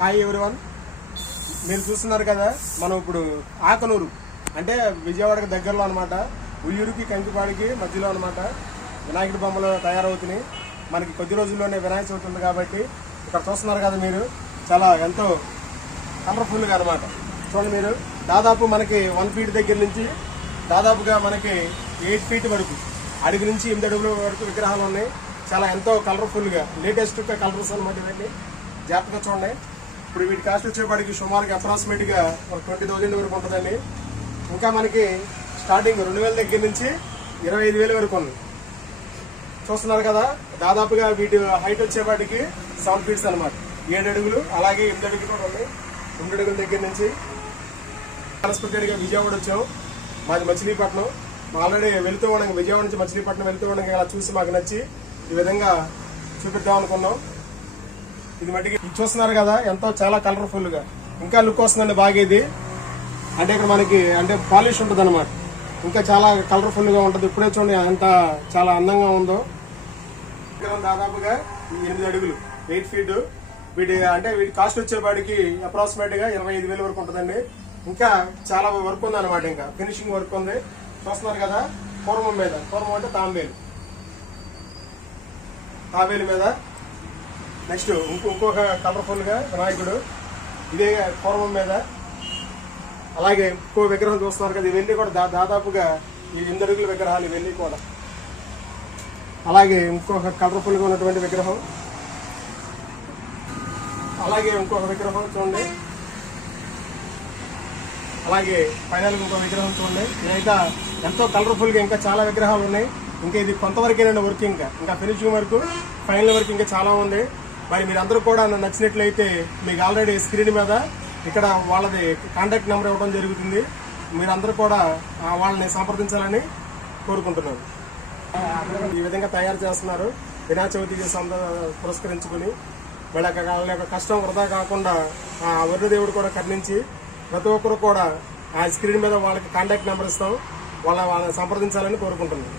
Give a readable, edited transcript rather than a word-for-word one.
Hi everyone, మీరు చూస్తున్నారు కదా మనం ఇప్పుడు ఆకనూరు అంటే విజయవాడకి దగ్గరలో అనమాట. ఉయ్యూరుకి కంకిపాడికి మధ్యలో అనమాట వినాయకుడి బొమ్మలు తయారవుతున్నాయి. మనకి కొద్ది రోజుల్లోనే వినాయక చవితి ఉంది కాబట్టి ఇక్కడ చూస్తున్నారు కదా మీరు, చాలా ఎంతో కలర్ఫుల్గా అనమాట. చూడండి మీరు, దాదాపు మనకి 1 ఫీట్ దగ్గర నుంచి దాదాపుగా మనకి 8 ఫీట్ వరకు, అడుగు నుంచి 8 అడుగుల వరకు విగ్రహాలు ఉన్నాయి. చాలా ఎంతో కలర్ఫుల్గా లేటెస్ట్ కలర్స్ అనమాట. ఇవన్నీ జాగ్రత్తగా చూడండి. ఇప్పుడు వీటి కాస్ట్ వచ్చేపాటికి సుమారుగా అప్రాక్సిమేట్గా ఒక 20,000 వరకు ఉంటుందండి. ఇంకా మనకి స్టార్టింగ్ 2,000 దగ్గర నుంచి 25,000 వరకు ఉంది. చూస్తున్నారు కదా, దాదాపుగా వీటి హైట్ వచ్చేపాటికి 7 ఫీట్స్ అనమాట. 7 అడుగులు, అలాగే 8 అడుగులు కూడా ఉన్నాయి. 2 అడుగుల దగ్గర నుంచి అన్ఎక్స్పెక్టెడ్గా విజయవాడ వచ్చాం. మాది మచిలీపట్నం. ఆల్రెడీ వెళుతూ ఉండగా విజయవాడ నుంచి మచిలీపట్నం వెళుతూ ఉండగా అలా చూసి మాకు నచ్చి ఈ విధంగా చూపిద్దాం అనుకున్నాం. ఇది మట్టికి చూస్తున్నారు కదా, ఎంతో చాలా కలర్ఫుల్గా ఇంకా లుక్ వస్తుందండి బాగా. ఇది అంటే ఇక్కడ మనకి అంటే పాలిష్ ఉంటుంది అనమాట, ఇంకా చాలా కలర్ఫుల్గా ఉంటుంది. ఇప్పుడే చూడండి ఎంత చాలా అందంగా ఉందో. దాదాపుగా 8 అడుగులు 8 ఫీట్. వీటి కాస్ట్ వచ్చేపాటికి అప్రాక్సిమేట్గా 25,000 వరకు ఉంటుందండి. ఇంకా చాలా వర్క్ ఉంది అనమాట, ఇంకా ఫినిషింగ్ వర్క్ ఉంది. చూస్తున్నారు కదా, పూర్వం మీద, పూర్వం అంటే తాబేలు మీద. నెక్స్ట్ ఇంకొక కలర్ఫుల్గా వినాయకుడు, ఇదే పూర్వం మీద. అలాగే ఇంకో విగ్రహం చూస్తున్నారు కదా, ఇవన్నీ కూడా దాదాపుగా ఈ 8 అడుగుల విగ్రహాలు ఇవన్నీ కూడా. అలాగే ఇంకొక కలర్ఫుల్గా ఉన్నటువంటి విగ్రహం, అలాగే ఇంకొక విగ్రహం చూడండి. అలాగే ఫైనల్గా ఇంకో విగ్రహం చూడండి. ఇదైతే ఎంతో కలర్ఫుల్గా ఇంకా చాలా విగ్రహాలు ఉన్నాయి. ఇంకా ఇది కొంతవరకేనండి వర్క్, ఇంకా ఫినిషింగ్ వరకు, ఫైనల్ వరకు ఇంకా చాలా ఉంది. మరి మీరందరూ కూడా నచ్చినట్లయితే మీకు ఆల్రెడీ స్క్రీన్ మీద ఇక్కడ వాళ్ళది కాంటాక్ట్ నెంబర్ ఇవ్వడం జరుగుతుంది. మీరందరూ కూడా వాళ్ళని సంప్రదించాలని కోరుకుంటున్నాను. ఈ విధంగా తయారు చేస్తున్నారు వినాయక చవితికి పురస్కరించుకుని. వాళ్ళ యొక్క కష్టం వృధా కాకుండా ఆ వరుణదేవుడు కూడా కరుణించి ప్రతి ఒక్కరు కూడా ఆ స్క్రీన్ మీద వాళ్ళకి కాంటాక్ట్ నెంబర్ ఇస్తాం, వాళ్ళని సంప్రదించాలని కోరుకుంటున్నాను.